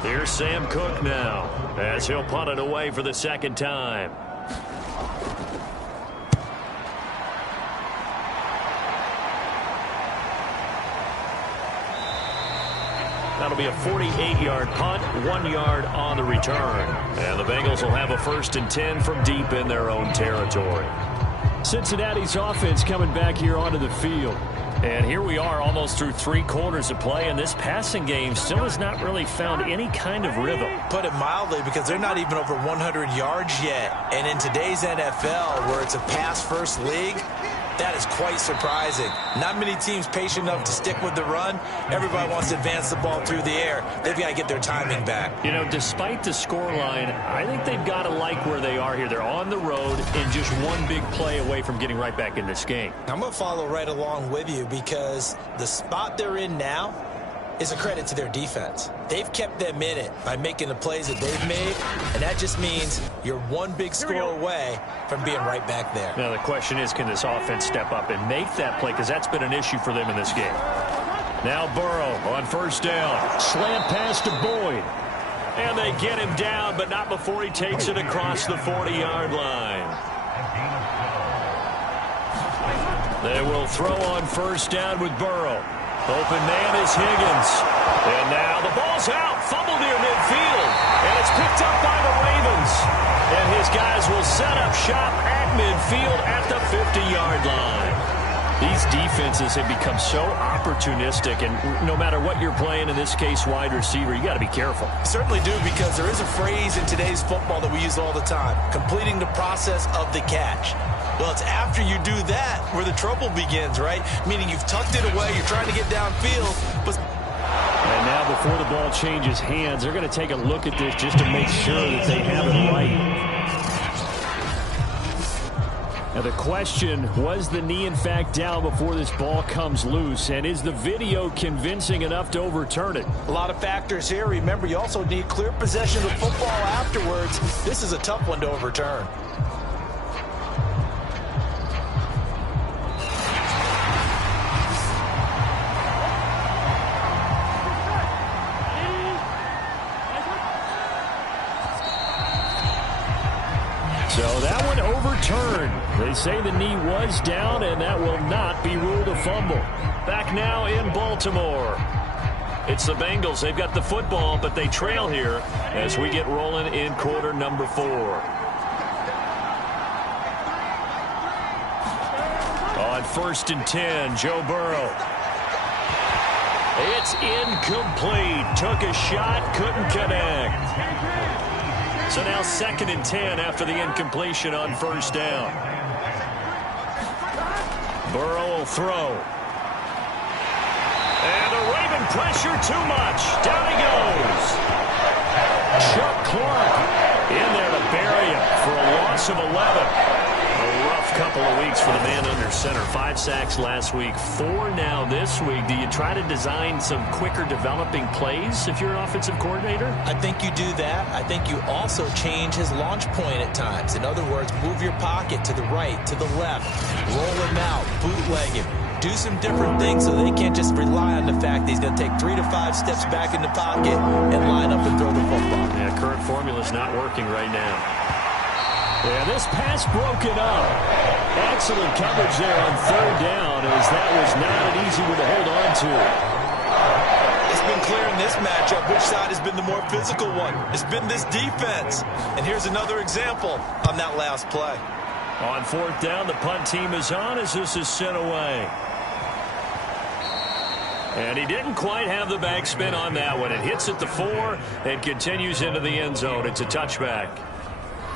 Here's Sam Cook now, as he'll punt it away for the 2nd time. That'll be a 48-yard punt, 1 yard on the return. And the Bengals will have a 1st and 10 from deep in their own territory. Cincinnati's offense coming back here onto the field. And here we are almost through 3 quarters of play, and this passing game still has not really found any kind of rhythm. Put it mildly, because they're not even over 100 yards yet. And in today's NFL, where it's a pass-first league, That is quite surprising. Not many teams patient enough to stick with the run. Everybody wants to advance the ball through the air. They've got to get their timing back. You know, despite the scoreline, I think they've got to like where they are here. They're on the road and just one big play away from getting right back in this game. I'm going to follow right along with you because the spot they're in now is a credit to their defense. They've kept them in it by making the plays that they've made, and that just means you're one big score away from being right back there. Now, the question is, can this offense step up and make that play? Because that's been an issue for them in this game. Now Burrow on first down. Slant pass to Boyd. And they get him down, but not before he takes it across the 40-yard line. They will throw on first down with Burrow. Open man is Higgins. And now the ball's out. Fumble near midfield. And it's picked up by the Ravens. And his guys will set up shop at midfield at the 50-yard line. These defenses have become so opportunistic, and no matter what you're playing, in this case wide receiver, you got to be careful. Certainly do, because there is a phrase in today's football that we use all the time, completing the process of the catch. Well, it's after you do that where the trouble begins, right? Meaning you've tucked it away, you're trying to get downfield, but... And now before the ball changes hands, they're going to take a look at this just to make sure that they have it right. Now the question, was the knee in fact down before this ball comes loose? And is the video convincing enough to overturn it? A lot of factors here. Remember, you also need clear possession of the football afterwards. This is a tough one to overturn. So that one overturned. They say the knee was down, and that will not be ruled a fumble. Back now in Baltimore. It's the Bengals. They've got the football, but they trail here as we get rolling in quarter number 4. On first and 10, Joe Burrow. It's incomplete. Took a shot, couldn't connect. So now second and 10 after the incompletion on first down. Burrow will throw. And the Raven pressure too much. Down he goes. Chuck Clark in there to bury him for a loss of 11. A rough couple of weeks for the man under center. 5 sacks last week, 4 now this week. Do you try to design some quicker developing plays if you're an offensive coordinator? I think you do that. I think you also change his launch point at times. In other words, move your pocket to the right, to the left, roll him out, bootleg him. Do some different things so they can't just rely on the fact that he's going to take 3 to 5 steps back in the pocket and line up and throw the football. Yeah, current formula's not working right now. Yeah, this pass broken up. Excellent coverage there on third down, as that was not an easy one to hold on to. It's been clear in this matchup which side has been the more physical one. It's been this defense. And here's another example on that last play. On fourth down, the punt team is on as this is sent away. And he didn't quite have the backspin on that one. It hits at the 4 and continues into the end zone. It's a touchback.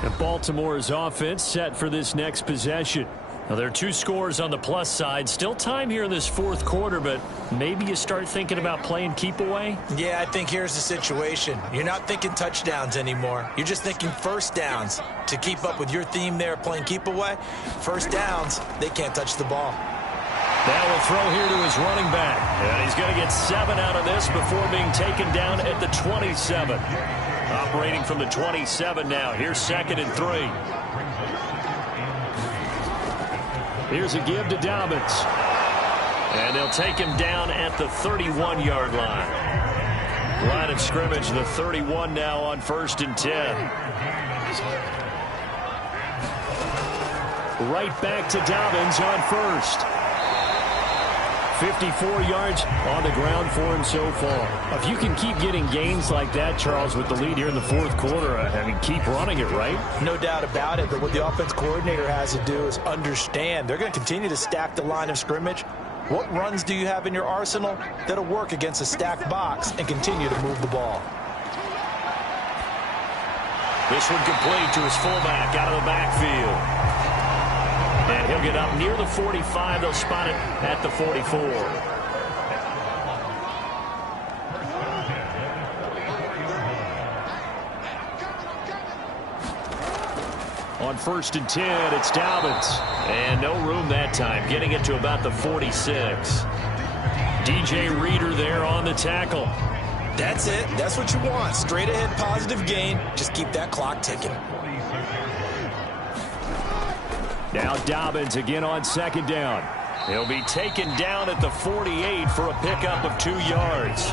And Baltimore's offense set for this next possession. Now, there are 2 scores on the plus side. Still time here in this fourth quarter, but maybe you start thinking about playing keep away? Yeah, I think here's the situation. You're not thinking touchdowns anymore. You're just thinking first downs. To keep up with your theme there, playing keep away, first downs, they can't touch the ball. Now will throw here to his running back. And he's going to get 7 out of this before being taken down at the 27. Operating from the 27 now. Here's second and 3. Here's a give to Dobbins. And they'll take him down at the 31-yard line. Line of scrimmage, the 31 now on first and 10. Right back to Dobbins on first. 54 yards on the ground for him so far. If you can keep getting gains like that, Charles, with the lead here in the fourth quarter, I mean, keep running it, right? No doubt about it, but what the offense coordinator has to do is understand they're going to continue to stack the line of scrimmage. What runs do you have in your arsenal that'll work against a stacked box and continue to move the ball? This one complete to his fullback out of the backfield. And he'll get up near the 45. They'll spot it at the 44. On 1st and 10, it's Dobbins. And no room that time, getting it to about the 46. DJ Reader there on the tackle. That's it. That's what you want. Straight ahead positive gain. Just keep that clock ticking. Now Dobbins again on 2nd down. He'll be taken down at the 48 for a pickup of 2 yards.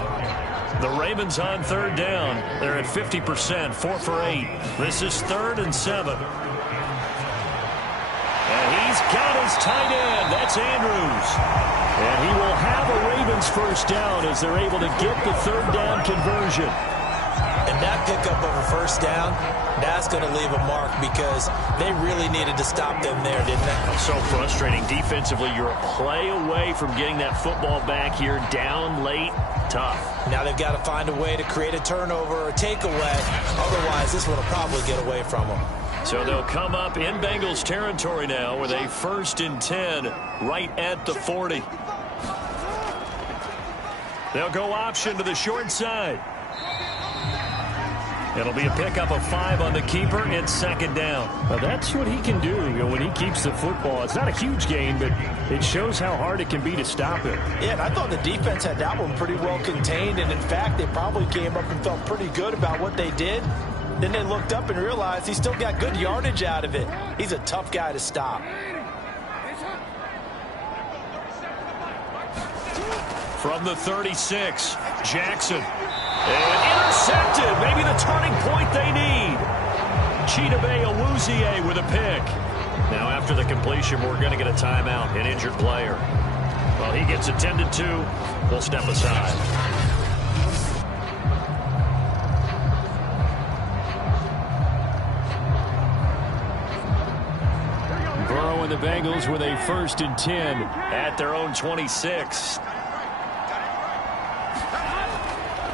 The Ravens on 3rd down. They're at 50%, 4 for 8. This is 3rd and 7. And he's got his tight end. That's Andrews. And he will have a Ravens 1st down as they're able to get the 3rd down conversion. And that pickup of a 1st down, that's going to leave a mark because they really needed to stop them there, didn't they? So frustrating. Defensively, you're a play away from getting that football back here down late. Tough. Now they've got to find a way to create a turnover or a takeaway. Otherwise, this one will probably get away from them. So they'll come up in Bengals territory now with a 1st and 10 right at the 40. They'll go option to the short side. It'll be a pickup of 5 on the keeper. It's 2nd down. Well, that's what he can do when he keeps the football. It's not a huge gain, but it shows how hard it can be to stop him. Yeah, and I thought the defense had that one pretty well contained, and in fact, they probably came up and felt pretty good about what they did. Then they looked up and realized he still got good yardage out of it. He's a tough guy to stop. From the 36, Jackson. And intercepted. Maybe the turning point they need. Chidobe Awuzie with a pick. Now after the completion, we're going to get a timeout, an injured player. Well, he gets attended to. We'll step aside. Burrow and the Bengals with a 1st and 10 at their own 26.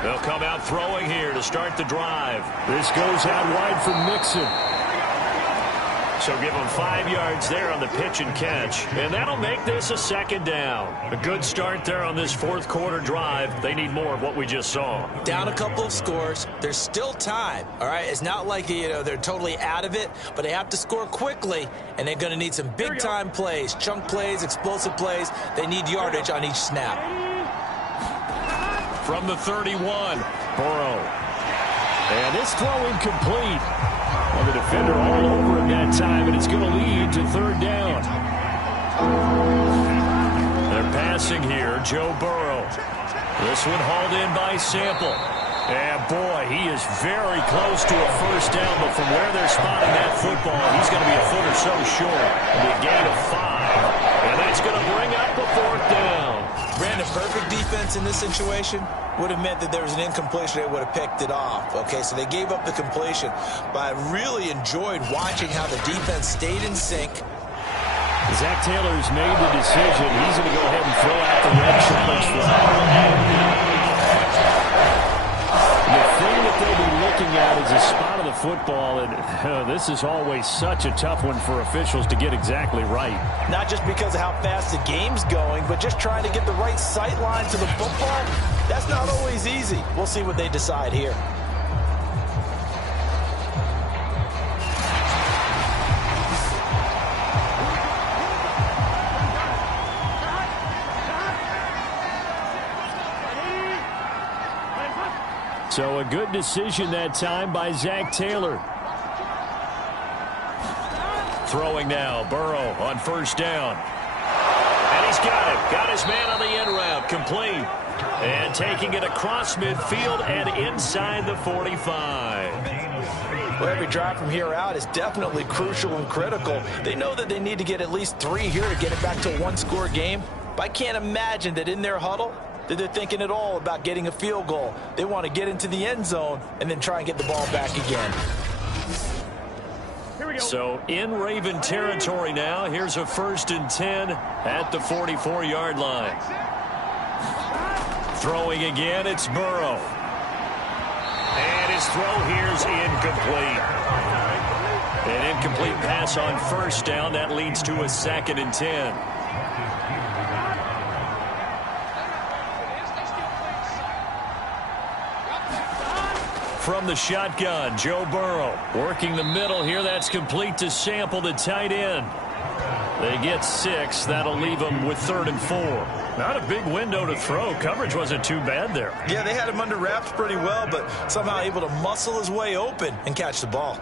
They'll come out throwing here to start the drive. This goes out wide for Mixon. So give them 5 yards there on the pitch and catch. And that'll make this a 2nd down. A good start there on this 4th quarter drive. They need more of what we just saw. Down a couple of scores. There's still time. All right, it's not like they're totally out of it, but they have to score quickly, and they're going to need some big-time plays, chunk plays, explosive plays. They need yardage on each snap. From the 31, Burrow. And this throw incomplete. Well, the defender all over him that time, and it's going to lead to 3rd down. They're passing here, Joe Burrow. This one hauled in by Sample. And, boy, he is very close to a 1st down, but from where they're spotting that football, he's going to be a foot or so short. It'll be a gain of 5. And that's going to bring up the 4th down. Brandon, perfect defense in this situation would have meant that there was an incompletion. They would have picked it off. Okay, so they gave up the completion. But I really enjoyed watching how the defense stayed in sync. Zach Taylor's made the decision. He's going to go ahead and throw out the red challenge flag. The thing that they'll be looking at is the spot of the football, and this is always such a tough one for officials to get exactly right. Not just because of how fast the game's going, but just trying to get the right sight line to the football. That's not always easy. We'll see what they decide here. So a good decision that time by Zach Taylor. Throwing now, Burrow on 1st down. And he's got it. Got his man on the end route, complete. And taking it across midfield and inside the 45. Well, every drive from here out is definitely crucial and critical. They know that they need to get at least 3 here to get it back to a 1-score game. But I can't imagine that in their huddle that they're thinking at all about getting a field goal. They want to get into the end zone and then try and get the ball back again. So in Raven territory now, here's a 1st and 10 at the 44-yard line. Throwing again, it's Burrow. And his throw here's incomplete. An incomplete pass on first down. That leads to a 2nd and 10. From the shotgun, Joe Burrow working the middle here. That's complete to Sample, the tight end. They get 6. That'll leave them with 3rd and 4. Not a big window to throw. Coverage wasn't too bad there. Yeah, they had him under wraps pretty well, but somehow able to muscle his way open and catch the ball.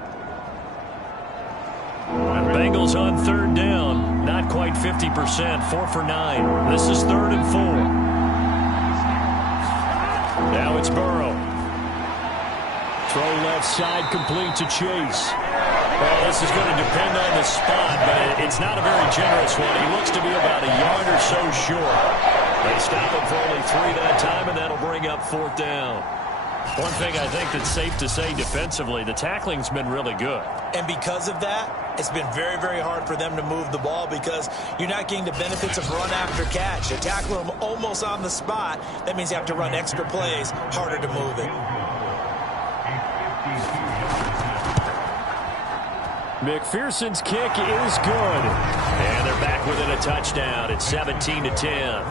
Bengals on 3rd down. Not quite 50%. 4 for 9. This is 3rd and 4. Now it's Burrow. Throw left side, complete to Chase. Well, this is going to depend on the spot, but it's not a very generous one. He looks to be about a yard or so short. They stop him for only 3 that time, and that'll bring up 4th down. One thing I think that's safe to say defensively, the tackling's been really good. And because of that, it's been very, very hard for them to move the ball because you're not getting the benefits of run after catch. You tackle them almost on the spot. That means you have to run extra plays, harder to move it. McPherson's kick is good. And they're back within a touchdown. It's 17-10.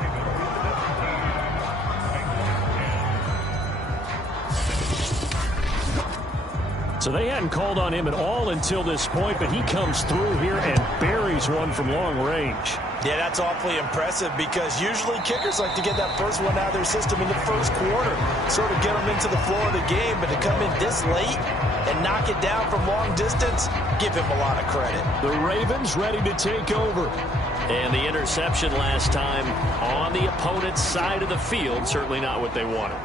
So they hadn't called on him at all until this point, but he comes through here and buries one from long range. Yeah, that's awfully impressive because usually kickers like to get that first one out of their system in the first quarter, sort of get them into the flow of the game, but to come in this late and knock it down from long distance, give him a lot of credit. The Ravens ready to take over. And the interception last time on the opponent's side of the field, certainly not what they wanted.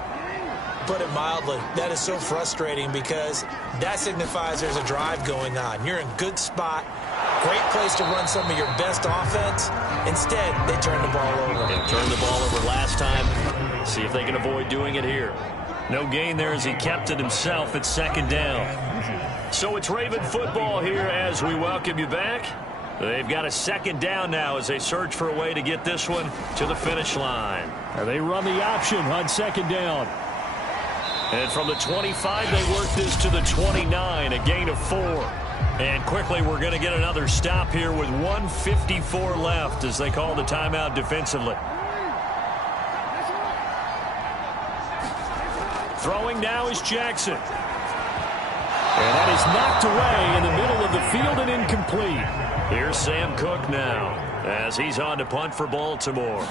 Put it mildly, that is so frustrating because that signifies there's a drive going on. You're in good spot, great place to run some of your best offense. Instead, they turn the ball over. They turned the ball over last time. See if they can avoid doing it here. No gain there as he kept it himself at 2nd down. So it's Raven football here as we welcome you back. They've got a 2nd down now as they search for a way to get this one to the finish line. And they run the option on 2nd down. And from the 25, they work this to the 29, a gain of 4. And quickly, we're going to get another stop here with 1:54 left as they call the timeout defensively. Throwing now is Jackson. And that is knocked away in the middle of the field and incomplete. Here's Sam Cook now as he's on to punt for Baltimore.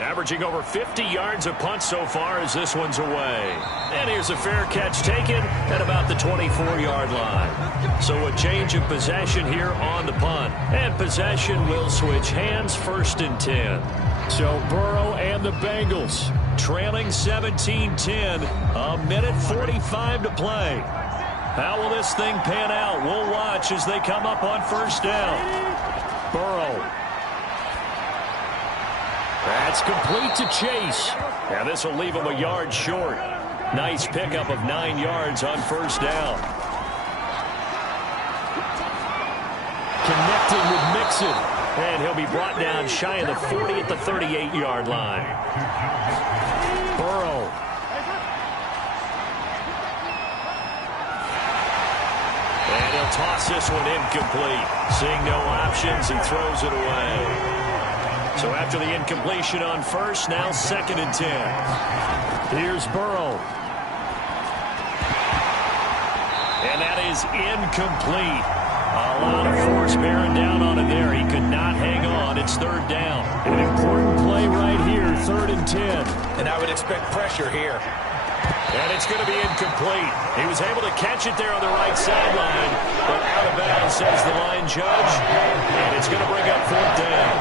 Averaging over 50 yards a punt so far as this one's away. And here's a fair catch taken at about the 24-yard line. So a change of possession here on the punt. And possession will switch hands, 1st and 10. So Burrow and the Bengals trailing 17-10, a minute 45 to play. How will this thing pan out? We'll watch as they come up on 1st down. Burrow. That's complete to Chase. Now this will leave him a yard short. Nice pickup of 9 yards on 1st down. Connecting with Mixon. And he'll be brought down shy of the 40 at the 38-yard line. Burrow. And he'll toss this one incomplete. Seeing no options, he throws it away. So after the incompletion on 1st, now 2nd and 10. Here's Burrow. And that is incomplete. A lot of force bearing down on him there. He could not hang on. It's 3rd down. An important play right here, 3rd and 10. And I would expect pressure here. And it's going to be incomplete. He was able to catch it there on the right sideline, but out of bounds, says the line judge. And it's going to bring up 4th down.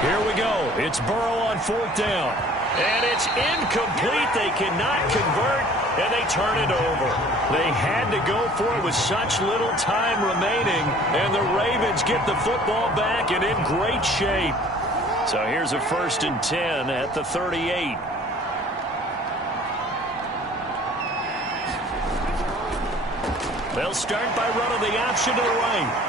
Here we go. It's Burrow on 4th down. And it's incomplete. They cannot convert, and they turn it over. They had to go for it with such little time remaining, and the Ravens get the football back and in great shape. So here's a 1st and 10 at the 38. They'll start by running the option to the right.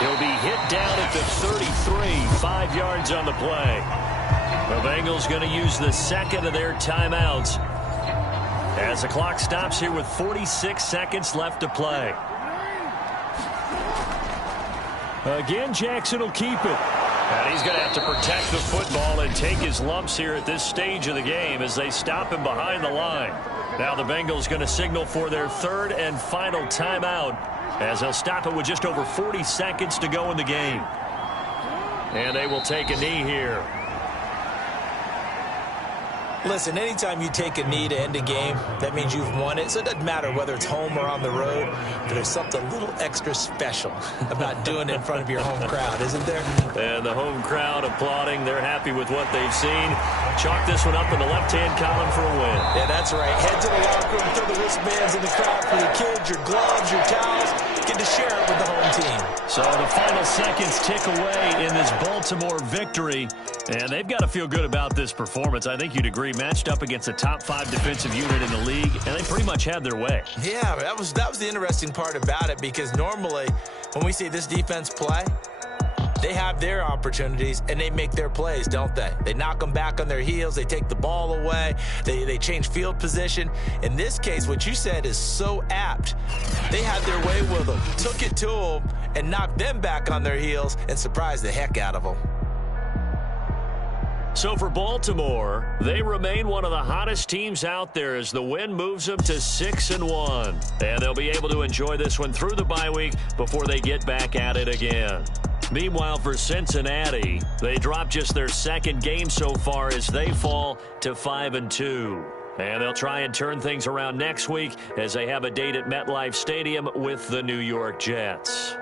He'll be hit down at the 33, 5 yards on the play. The Bengals going to use the 2nd of their timeouts. as the clock stops here with 46 seconds left to play. Again, Jackson will keep it. And he's going to have to protect the football and take his lumps here at this stage of the game as they stop him behind the line. Now the Bengals going to signal for their third and final timeout as they'll stop it with just over 40 seconds to go in the game. And they will take a knee here. Listen, anytime you take a knee to end a game, that means you've won it. So it doesn't matter whether it's home or on the road. But there's something a little extra special about doing it in front of your home crowd, isn't there? And the home crowd applauding. They're happy with what they've seen. Chalk this one up in the left-hand column for a win. Yeah, that's right. Head to the locker room, throw the wristbands in the crowd for your kids, your gloves, your towels. Get to share it with the home team. So the final seconds tick away in this Baltimore victory. And they've got to feel good about this performance. I think you'd agree, matched up against a top 5 defensive unit in the league, and they pretty much had their way. Yeah, that was the interesting part about it, because normally when we see this defense play, they have their opportunities and they make their plays, don't they? They knock them back on their heels. They take the ball away. They change field position. In this case, what you said is so apt. They had their way with them, took it to them, and knocked them back on their heels and surprised the heck out of them. So for Baltimore, they remain one of the hottest teams out there as the win moves them to 6-1. And they'll be able to enjoy this one through the bye week before they get back at it again. Meanwhile, for Cincinnati, they drop just their second game so far as they fall to 5-2. And they'll try and turn things around next week as they have a date at MetLife Stadium with the New York Jets.